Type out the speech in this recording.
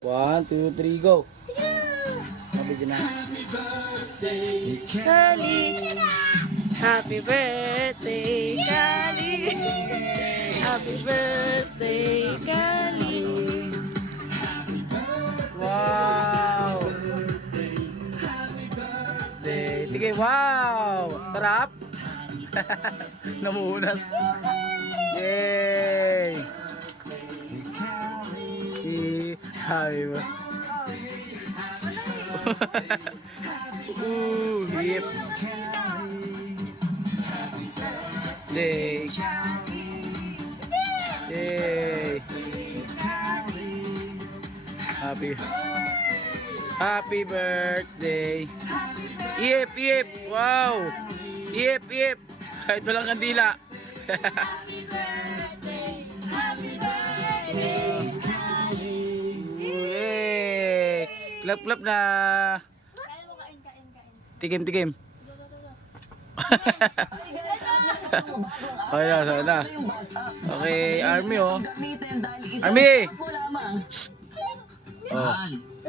1, 2, 3, go. Sabi na. Kali. Happy birthday, Kali. Happy birthday, Kali. Wow. Sige, wow. Sarap. Namuhunas. Yay. Happy hip. Yay. Yay. Happy birthday. Yep, yep. Wow. Yep, yep. Kahit walang kandila. Yay. Clap, clap na. Tikim, tikim. Okay na, sana. Okay, Army oh. Army! Oh.